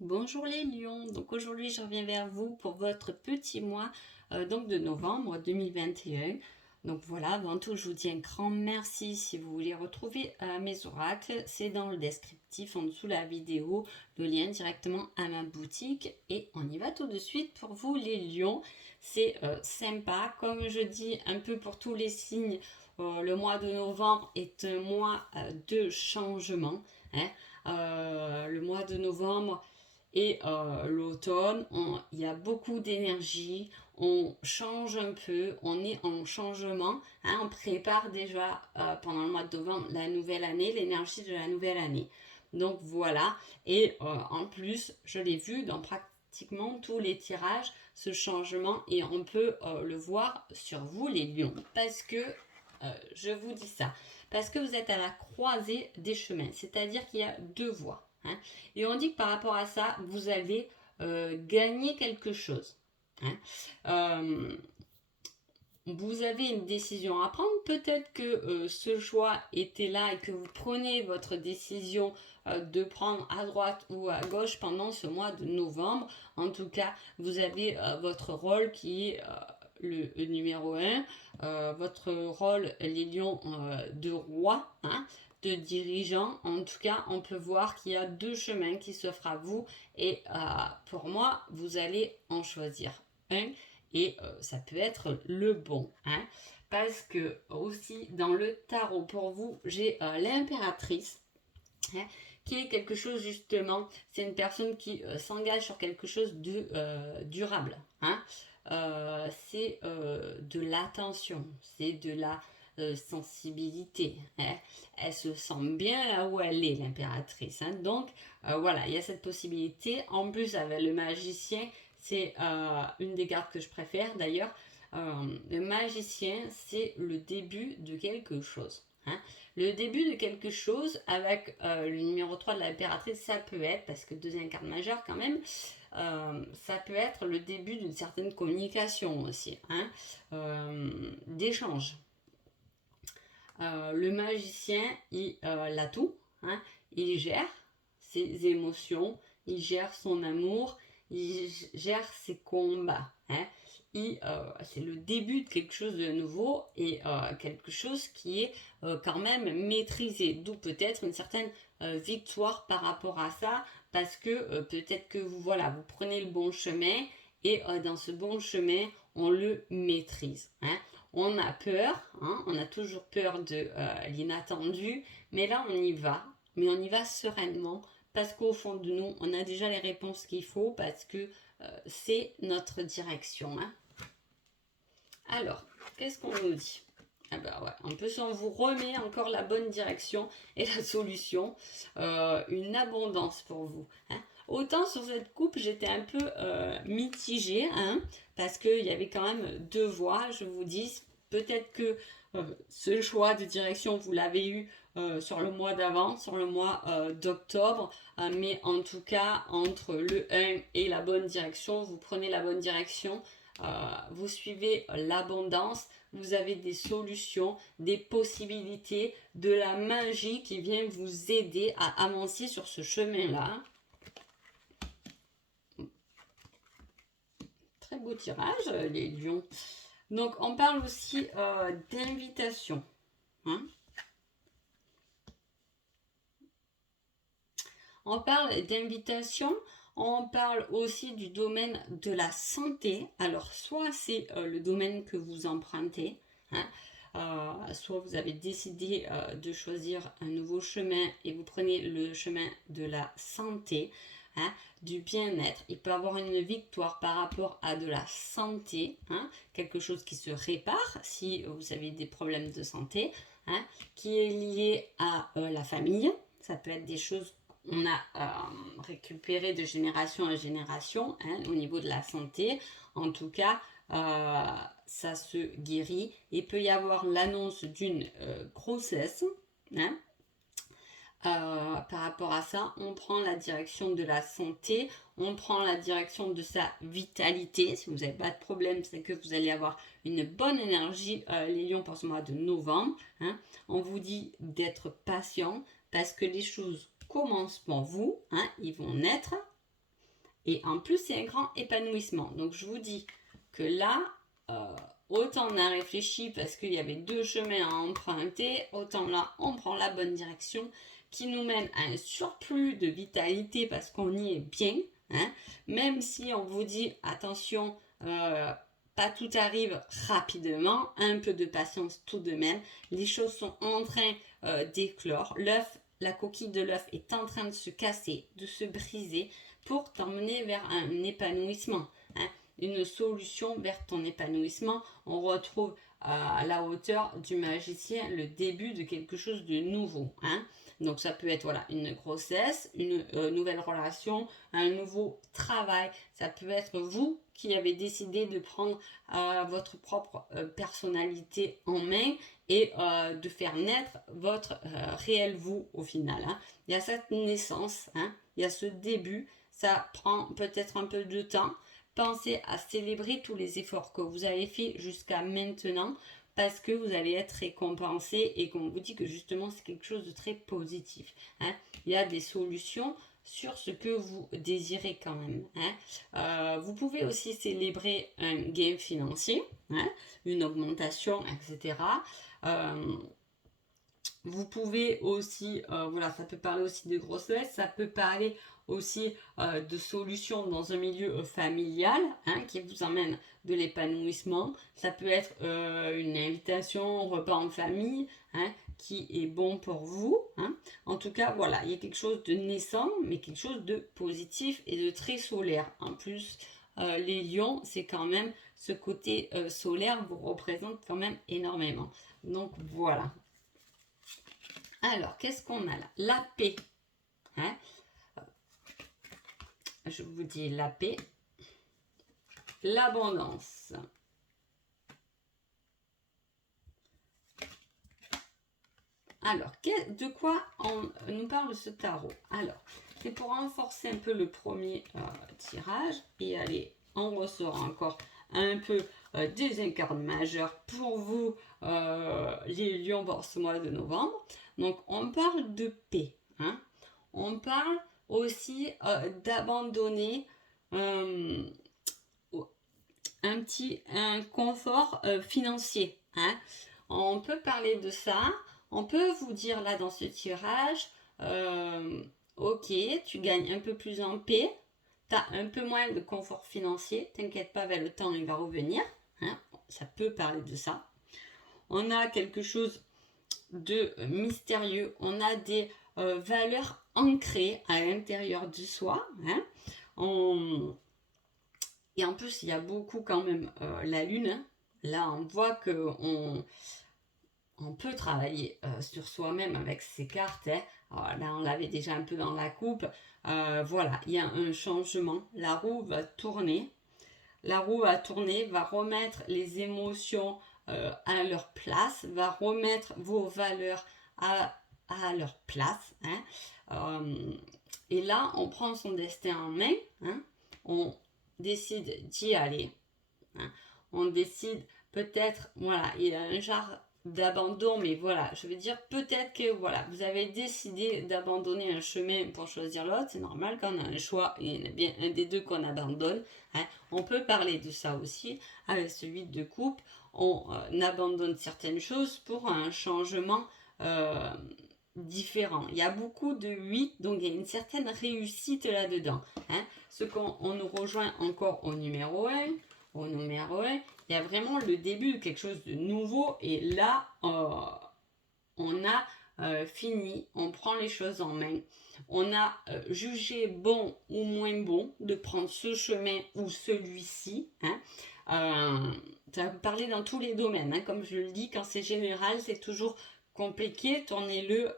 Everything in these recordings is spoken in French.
Bonjour les lions, donc aujourd'hui je reviens vers vous pour votre petit mois donc de novembre 2021. Donc voilà, avant tout je vous dis un grand merci. Si vous voulez retrouver mes oracles, c'est dans le descriptif en dessous de la vidéo, le lien directement à ma boutique et on y va tout de suite pour vous les lions. C'est sympa, comme je dis un peu pour tous les signes, le mois de novembre est un mois de changement, hein. Le mois de novembre et l'automne, il y a beaucoup d'énergie, on change un peu, on est en changement, hein, on prépare déjà pendant le mois de novembre la nouvelle année, l'énergie de la nouvelle année. Donc voilà, et en plus, je l'ai vu dans pratiquement tous les tirages, ce changement, et on peut le voir sur vous les lions, parce que je vous dis ça, parce que vous êtes à la croisée des chemins, c'est-à-dire qu'il y a deux voies. Hein. Et on dit que par rapport à ça, vous allez gagner quelque chose. Hein. Euh, vous avez une décision à prendre. Peut-être que ce choix était là et que vous prenez votre décision de prendre à droite ou à gauche pendant ce mois de novembre. En tout cas, vous avez votre rôle qui est le numéro 1. Votre rôle, les lions de roi. Hein, de dirigeant. En tout cas, on peut voir qu'il y a deux chemins qui s'offrent à vous et pour moi, vous allez en choisir un et ça peut être le bon. Hein, parce que aussi dans le tarot, pour vous, j'ai l'impératrice. Hein, qui est quelque chose justement, c'est une personne qui s'engage sur quelque chose de durable. Hein. C'est de l'attention, c'est de la sensibilité. Hein. Elle se sent bien là où elle est, l'impératrice. Hein. Donc voilà, il y a cette possibilité. En plus, avec le magicien, c'est une des cartes que je préfère d'ailleurs. Le magicien, c'est le début de quelque chose. Hein. Le début de quelque chose avec le numéro 3 de l'impératrice, ça peut être, parce que deuxième carte majeure quand même, ça peut être le début d'une certaine communication aussi, hein, d'échange. Le magicien, il a tout, hein, il gère ses émotions, il gère son amour, il gère ses combats. Hein. C'est le début de quelque chose de nouveau et quelque chose qui est quand même maîtrisé, d'où peut-être une certaine victoire par rapport à ça, parce que peut-être que vous, voilà, vous prenez le bon chemin et dans ce bon chemin, on le maîtrise. Hein. On a peur, hein, on a toujours peur de l'inattendu, mais là on y va, mais on y va sereinement, parce qu'au fond de nous, on a déjà les réponses qu'il faut, parce que c'est notre direction. Hein. Alors, qu'est-ce qu'on nous dit? Ah bah ouais, un peu si on vous remet encore la bonne direction et la solution, une abondance pour vous. Hein. Autant sur cette coupe, j'étais un peu mitigée, hein, parce qu'il y avait quand même deux voies, je vous dis. Peut-être que ce choix de direction, vous l'avez eu sur le mois d'avant, sur le mois d'octobre, mais en tout cas, entre le 1 et la bonne direction, vous prenez la bonne direction, vous suivez l'abondance, vous avez des solutions, des possibilités, de la magie qui vient vous aider à avancer sur ce chemin-là. Très beau tirage, les lions. Donc, on parle aussi d'invitation. Hein. On parle d'invitation, on parle aussi du domaine de la santé. Alors, soit c'est le domaine que vous empruntez, hein, soit vous avez décidé de choisir un nouveau chemin et vous prenez le chemin de la santé, hein, du bien-être. Il peut y avoir une victoire par rapport à de la santé, hein, quelque chose qui se répare si vous avez des problèmes de santé, hein, qui est lié à la famille. Ça peut être des choses on a récupéré de génération en génération, hein, au niveau de la santé. En tout cas, ça se guérit. Il peut y avoir l'annonce d'une grossesse. Hein. Par rapport à ça, on prend la direction de la santé, on prend la direction de sa vitalité. Si vous n'avez pas de problème, c'est que vous allez avoir une bonne énergie, les lions, pour ce mois de novembre. Hein. On vous dit d'être patient parce que les choses commencent pour vous, hein, ils vont naître, Et en plus, c'est un grand épanouissement. Donc, je vous dis que là, autant on a réfléchi parce qu'il y avait 2 chemins à emprunter, autant là, on prend la bonne direction qui nous mène à un surplus de vitalité parce qu'on y est bien. Hein, même si on vous dit, attention, pas tout arrive rapidement, un peu de patience tout de même. Les choses sont en train d'éclore. La coquille de l'œuf est en train de se casser, de se briser pour t'emmener vers un épanouissement. Hein, une solution vers ton épanouissement. On retrouve à la hauteur du magicien le début de quelque chose de nouveau. Hein. Donc ça peut être voilà, une grossesse, une nouvelle relation, un nouveau travail. Ça peut être vous qui avez décidé de prendre votre propre personnalité en main et de faire naître votre réel vous au final. Hein. Il y a cette naissance, hein, il y a ce début, ça prend peut-être un peu de temps. Pensez à célébrer tous les efforts que vous avez faits jusqu'à maintenant parce que vous allez être récompensé et qu'on vous dit que justement c'est quelque chose de très positif. Hein. Il y a des solutions sur ce que vous désirez quand même. Hein. Vous pouvez aussi célébrer un gain financier, hein, une augmentation, etc. Vous pouvez aussi, voilà, ça peut parler aussi de grossesse, ça peut parler aussi de solutions dans un milieu familial, hein, qui vous emmène de l'épanouissement. Ça peut être une invitation au repas en famille, hein, qui est bon pour vous. Hein. En tout cas, voilà, il y a quelque chose de naissant, mais quelque chose de positif et de très solaire. En plus, les lions, c'est quand même ce côté solaire vous représente quand même énormément. Donc voilà. Alors, qu'est-ce qu'on a là? La paix. Hein, je vous dis la paix. L'abondance. Alors, de quoi on nous parle ce tarot? Alors, c'est pour renforcer un peu le premier tirage. Et allez, on ressort encore un peu des incarnes majeures pour vous, les lions, pour ce mois de novembre. Donc, on parle de paix. Hein. On parle aussi d'abandonner un confort financier. Hein. On peut parler de ça. On peut vous dire là dans ce tirage, ok, tu gagnes un peu plus en paix, tu as un peu moins de confort financier, t'inquiète pas, avec le temps il va revenir. Hein. Ça peut parler de ça. On a quelque chose de mystérieux, on a des valeurs ancrées à l'intérieur de soi. Hein. Et en plus, il y a beaucoup quand même la lune. Hein. Là, on voit que on peut travailler sur soi-même avec ces cartes. Hein. Alors, là, on l'avait déjà un peu dans la coupe. Voilà, il y a un changement. La roue va tourner. La roue va tourner, va remettre les émotions à leur place, va remettre vos valeurs à leur place. Hein. Et là, on prend son destin en main. Hein. On décide d'y aller. Hein. On décide peut-être, voilà, il y a un genre d'abandon, mais voilà, je veux dire peut-être que voilà, vous avez décidé d'abandonner un chemin pour choisir l'autre, c'est normal quand on a un choix, il y en a bien un des deux qu'on abandonne. Hein. On peut parler de ça aussi avec ce 8 de coupe, on abandonne certaines choses pour un changement différent. Il y a beaucoup de 8, donc il y a une certaine réussite là-dedans. Hein. Ce qu'on nous rejoint encore au numéro 1, il y a vraiment le début de quelque chose de nouveau et là, on a fini, on prend les choses en main. On a jugé bon ou moins bon de prendre ce chemin ou celui-ci. Hein. Ça peut parler dans tous les domaines. Hein. Comme je le dis, quand c'est général, c'est toujours compliqué. Tournez-le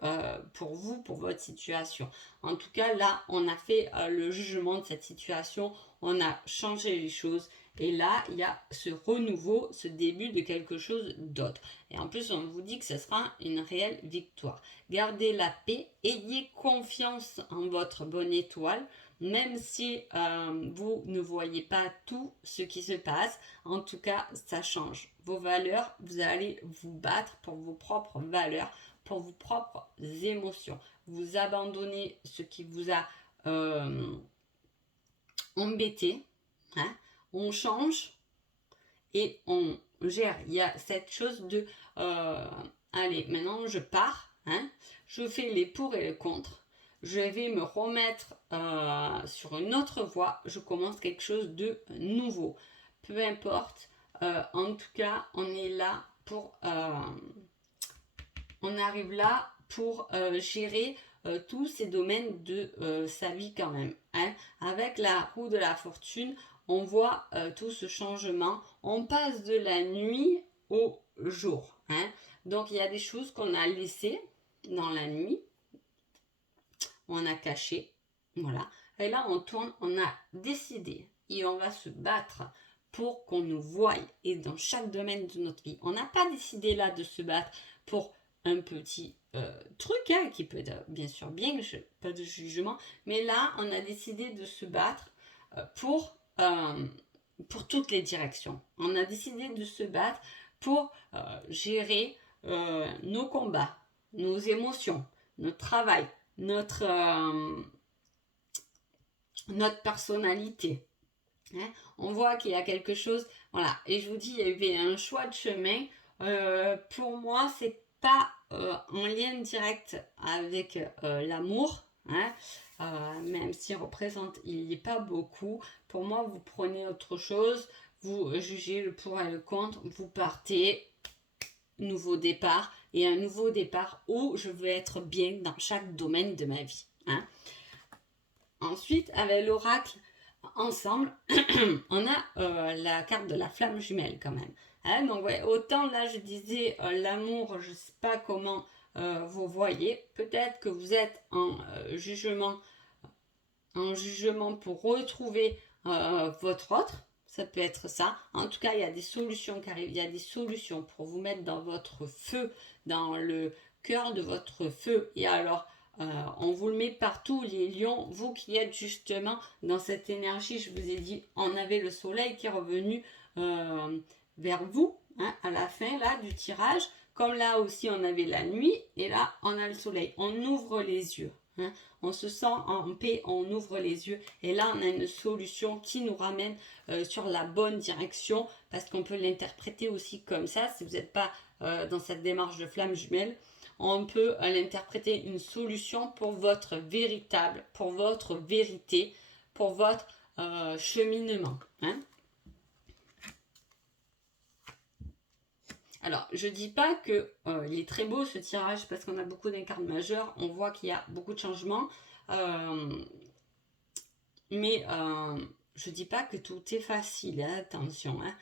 pour vous, pour votre situation. En tout cas, là, on a fait le jugement de cette situation. On a changé les choses. Et là, il y a ce renouveau, ce début de quelque chose d'autre. Et en plus, on vous dit que ce sera une réelle victoire. Gardez la paix, ayez confiance en votre bonne étoile, même si vous ne voyez pas tout ce qui se passe. En tout cas, ça change. Vos valeurs, vous allez vous battre pour vos propres valeurs, pour vos propres émotions. Vous abandonnez ce qui vous a embêté, hein, on change et on gère. Il y a cette chose de allez, maintenant je pars, hein, je fais les pour et les contre, je vais me remettre sur une autre voie, je commence quelque chose de nouveau. Peu importe, en tout cas, on est là pour on arrive là pour gérer tous ces domaines de sa vie quand même. Hein. Avec la roue de la fortune, on voit tout ce changement. On passe de la nuit au jour. Hein. Donc il y a des choses qu'on a laissées dans la nuit, on a caché, voilà. Et là on tourne, on a décidé et on va se battre pour qu'on nous voie et dans chaque domaine de notre vie. On n'a pas décidé là de se battre pour un petit truc hein, qui peut être bien sûr bien, pas de jugement, mais là on a décidé de se battre pour toutes les directions. On a décidé de se battre pour gérer nos combats, nos émotions, notre travail, notre personnalité. Hein, on voit qu'il y a quelque chose, voilà, et je vous dis, il y avait un choix de chemin. Pour moi, c'est pas en lien direct avec l'amour, hein, même s'il représente, il n'y est pas beaucoup. Pour moi, vous prenez autre chose, vous jugez le pour et le contre, vous partez, nouveau départ, et un nouveau départ où je veux être bien dans chaque domaine de ma vie. Hein. Ensuite, avec l'oracle, ensemble, on a la carte de la flamme jumelle quand même. Hein, donc ouais, autant là je disais l'amour, je ne sais pas comment vous voyez. Peut-être que vous êtes en jugement pour retrouver votre autre. Ça peut être ça. En tout cas, il y a des solutions qui arrivent. Il y a des solutions pour vous mettre dans votre feu, dans le cœur de votre feu. Et alors, on vous le met partout, les lions. Vous qui êtes justement dans cette énergie, je vous ai dit, on avait le soleil qui est revenu vers vous, hein, à la fin là du tirage. Comme là aussi, on avait la nuit. Et là, on a le soleil. On ouvre les yeux. Hein. On se sent en paix, on ouvre les yeux et là on a une solution qui nous ramène sur la bonne direction parce qu'on peut l'interpréter aussi comme ça si vous n'êtes pas dans cette démarche de flamme jumelle. On peut l'interpréter une solution pour votre véritable, pour votre vérité, pour votre cheminement. Hein. Alors, je ne dis pas que il est très beau ce tirage parce qu'on a beaucoup d'incarnes majeures, on voit qu'il y a beaucoup de changements, mais je ne dis pas que tout est facile, hein, attention. Hein.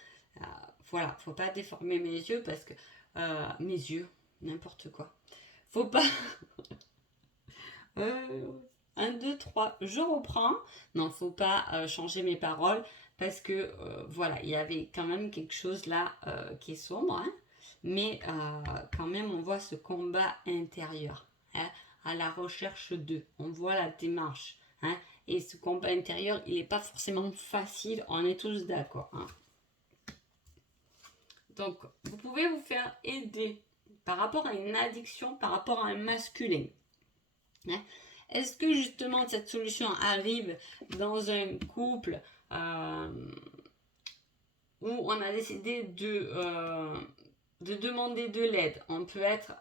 Voilà, faut pas déformer mes yeux parce que mes yeux, n'importe quoi. Faut pas. 1, 2, 3, je reprends. Non, faut pas changer mes paroles parce que voilà, il y avait quand même quelque chose là qui est sombre. Hein. Mais quand même, on voit ce combat intérieur, hein, à la recherche d'eux. On voit la démarche. Hein, et ce combat intérieur, il n'est pas forcément facile, on est tous d'accord. Hein. Donc, vous pouvez vous faire aider par rapport à une addiction, par rapport à un masculin. Hein. Est-ce que justement cette solution arrive dans un couple où on a décidé de demander de l'aide? On peut être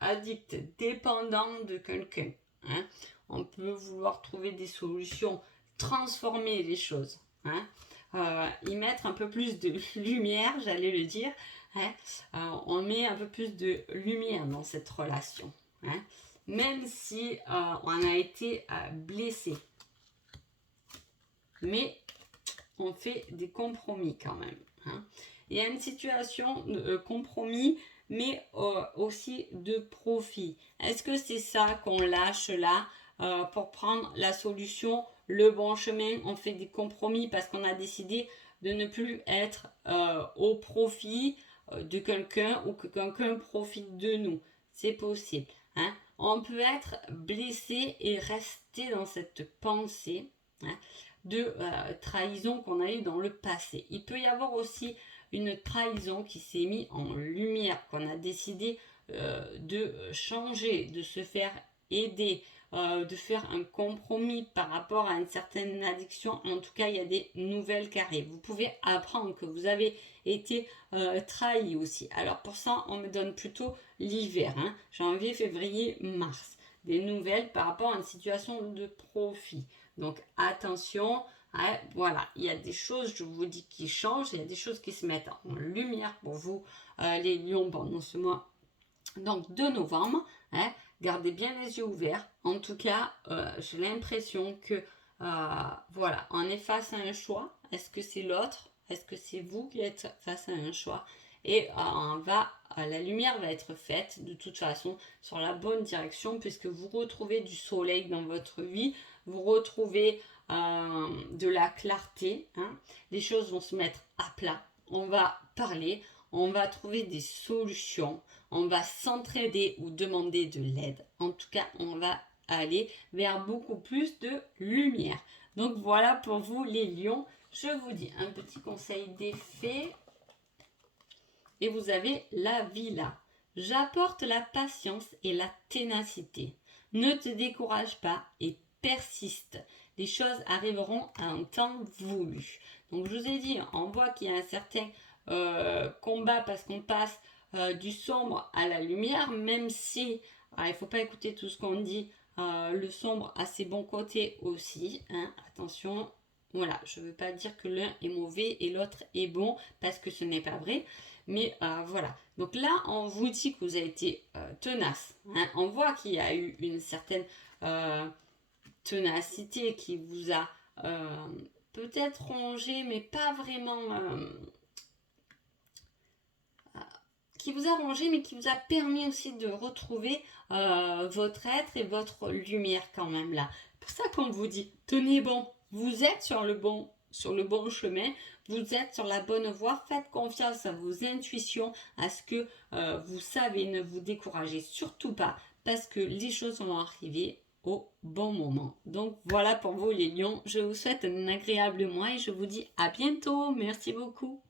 addict, dépendant de quelqu'un. Hein. On peut vouloir trouver des solutions, transformer les choses. Hein. Y mettre un peu plus de lumière, j'allais le dire. Hein. On met un peu plus de lumière dans cette relation. Hein. Même si on a été blessé. Mais on fait des compromis quand même. Hein. Il y a une situation de compromis, mais aussi de profit. Est-ce que c'est ça qu'on lâche là pour prendre la solution, le bon chemin? On fait des compromis parce qu'on a décidé de ne plus être au profit de quelqu'un ou que quelqu'un profite de nous. C'est possible. Hein. On peut être blessé et rester dans cette pensée, hein, de trahison qu'on a eu dans le passé. Il peut y avoir aussi une trahison qui s'est mise en lumière, qu'on a décidé de changer, de se faire aider, de faire un compromis par rapport à une certaine addiction. En tout cas, il y a des nouvelles carrées. Vous pouvez apprendre que vous avez été trahi aussi. Alors pour ça, on me donne plutôt l'hiver, hein, janvier, février, mars. Des nouvelles par rapport à une situation de profit. Donc attention, hein, voilà, il y a des choses, je vous dis, qui changent, il y a des choses qui se mettent en lumière pour vous, les lions, pendant ce mois donc de novembre, hein, gardez bien les yeux ouverts. En tout cas, j'ai l'impression que voilà, on est face à un choix. Est-ce que c'est l'autre? Est-ce que c'est vous qui êtes face à un choix? Et la lumière va être faite de toute façon sur la bonne direction, puisque vous retrouvez du soleil dans votre vie, vous retrouvez de la clarté, hein. Les choses vont se mettre à plat. On va parler, on va trouver des solutions, on va s'entraider ou demander de l'aide. En tout cas, on va aller vers beaucoup plus de lumière. Donc voilà pour vous les lions. Je vous dis un petit conseil des fées. Et vous avez la villa. J'apporte la patience et la ténacité. Ne te décourage pas et persiste. Les choses arriveront à un temps voulu. Donc je vous ai dit, on voit qu'il y a un certain combat parce qu'on passe du sombre à la lumière, même si il ne faut pas écouter tout ce qu'on dit. Le sombre a ses bons côtés aussi, hein, attention. Voilà, je ne veux pas dire que l'un est mauvais et l'autre est bon, parce que ce n'est pas vrai. Mais voilà. Donc là, on vous dit que vous avez été tenace, hein. On voit qu'il y a eu une certaine ténacité qui vous a peut-être rongé, mais pas vraiment... qui vous a rongé, mais qui vous a permis aussi de retrouver votre être et votre lumière quand même là. C'est pour ça qu'on vous dit, tenez bon, vous êtes sur le bon chemin, vous êtes sur la bonne voie, faites confiance à vos intuitions, à ce que vous savez, ne vous découragez surtout pas, parce que les choses vont arriver au bon moment. Donc voilà pour vous les lions, je vous souhaite un agréable mois et je vous dis à bientôt, merci beaucoup.